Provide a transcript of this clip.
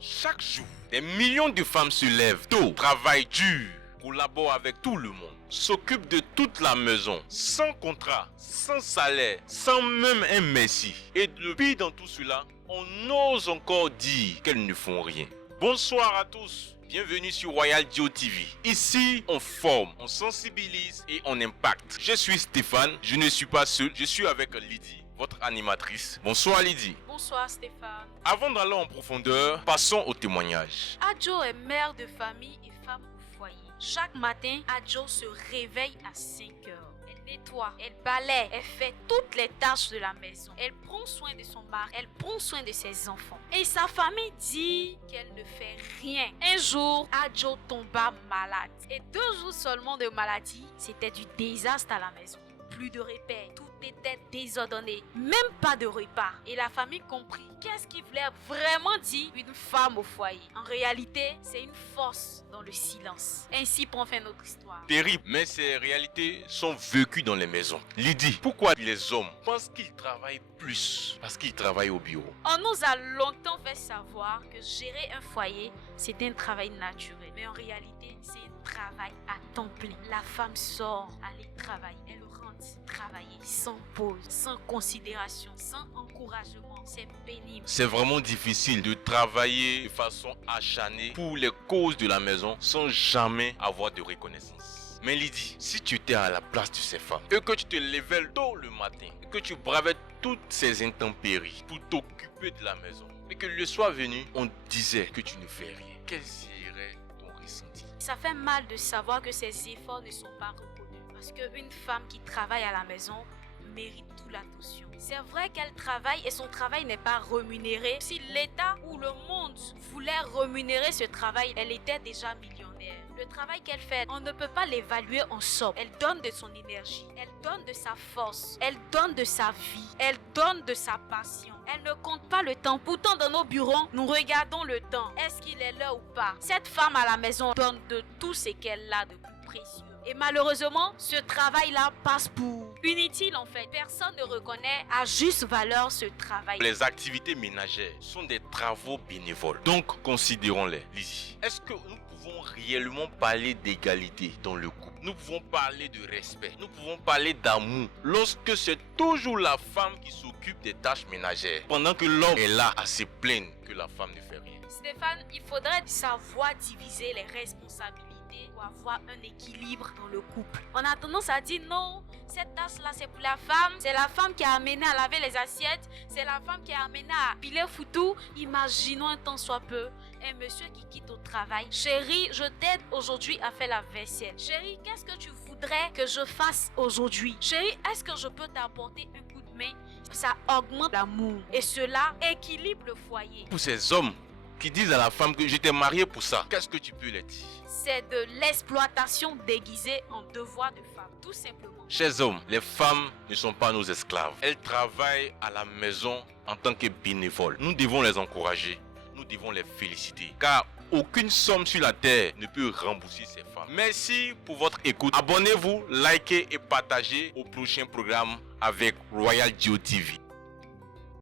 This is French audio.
Chaque jour, des millions de femmes se lèvent tôt, travaillent dur, collaborent avec tout le monde, s'occupent de toute la maison, sans contrat, sans salaire, sans même un merci. Et le pire dans tout cela, on ose encore dire qu'elles ne font rien. Bonsoir à tous. Bienvenue sur Royal Dio TV. Ici, on forme, on sensibilise et on impacte. Je suis Stéphane, je ne suis pas seul, je suis avec Lydie, votre animatrice. Bonsoir Lydie. Bonsoir Stéphane. Avant d'aller en profondeur, passons au témoignage. Adjo est mère de famille et femme au foyer. Chaque matin, Adjo se réveille à 5 heures. Elle nettoie, elle balaie, elle fait toutes les tâches de la maison. Elle prend soin de son mari, elle prend soin de ses enfants. Et sa famille dit qu'elle ne fait rien. Un jour, Adjo tomba malade. Et 2 jours seulement de maladie, c'était du désastre à la maison. Plus de repères, tout était désordonné, même pas de repas. Et la famille comprit qu'est-ce qui voulait vraiment dire une femme au foyer. En réalité, c'est une force dans le silence. Ainsi prend fin notre histoire. Terrible, mais ces réalités sont vécues dans les maisons. Lydie, pourquoi les hommes pensent qu'ils travaillent plus? Parce qu'ils travaillent au bureau. On nous a longtemps fait savoir que gérer un foyer, c'est un travail naturel. Mais en réalité, c'est un travail à temps plein. La femme sort, aller travailler. Elle rentre travailler sans pause, sans considération, sans encouragement. C'est pénible. C'est vraiment difficile de travailler de façon acharnée pour les causes de la maison sans jamais avoir de reconnaissance. Mais Lydie, si tu étais à la place de ces femmes et que tu te levais tôt le matin et que tu bravais toutes ces intempéries pour t'occuper de la maison et que le soir venu, on disait que tu ne fais rien, quel serait ton ressenti? Ça fait mal de savoir que ces efforts ne sont pas reconnus. Parce qu'une femme qui travaille à la maison mérite toute l'attention. C'est vrai qu'elle travaille et son travail n'est pas rémunéré. Si l'État ou le monde voulait rémunérer ce travail, elle était déjà millionnaire. Le travail qu'elle fait, on ne peut pas l'évaluer en somme. Elle donne de son énergie, elle donne de sa force, elle donne de sa vie, elle donne de sa passion. Elle ne compte pas le temps. Pourtant, dans nos bureaux, nous regardons le temps. Est-ce qu'il est là ou pas? Cette femme à la maison donne de tout ce qu'elle a de plus précieux. Et malheureusement, ce travail-là passe pour inutile en fait. Personne ne reconnaît à juste valeur ce travail. Les activités ménagères sont des travaux bénévoles. Donc, considérons-les. Lydie, est-ce que nous pouvons réellement parler d'égalité dans le couple? Nous pouvons parler de respect. Nous pouvons parler d'amour lorsque c'est toujours la femme qui s'occupe des tâches ménagères pendant que l'homme est là à se plaindre que la femme ne fait rien. Stéphane, il faudrait savoir diviser les responsabilités pour avoir un équilibre dans le couple. On a tendance à dire non, cette tâche-là c'est pour la femme, c'est la femme qui a amené à laver les assiettes, c'est la femme qui a amené à piler foutou. Imaginons un temps soit peu, un monsieur qui quitte au travail. Chérie, je t'aide aujourd'hui à faire la vaisselle. Chérie, qu'est-ce que tu voudrais que je fasse aujourd'hui? Chérie, est-ce que je peux t'apporter un coup de main? Ça augmente l'amour et cela équilibre le foyer. Pour ces hommes qui disent à la femme que je t'ai marié pour ça, qu'est-ce que tu peux leur dire? C'est de l'exploitation déguisée en devoir de femme, tout simplement. Chers hommes, les femmes ne sont pas nos esclaves. Elles travaillent à la maison en tant que bénévoles. Nous devons les encourager, nous devons les féliciter, car aucune somme sur la terre ne peut rembourser ces femmes. Merci pour votre écoute. Abonnez-vous, likez et partagez au prochain programme avec Royal Dio TV.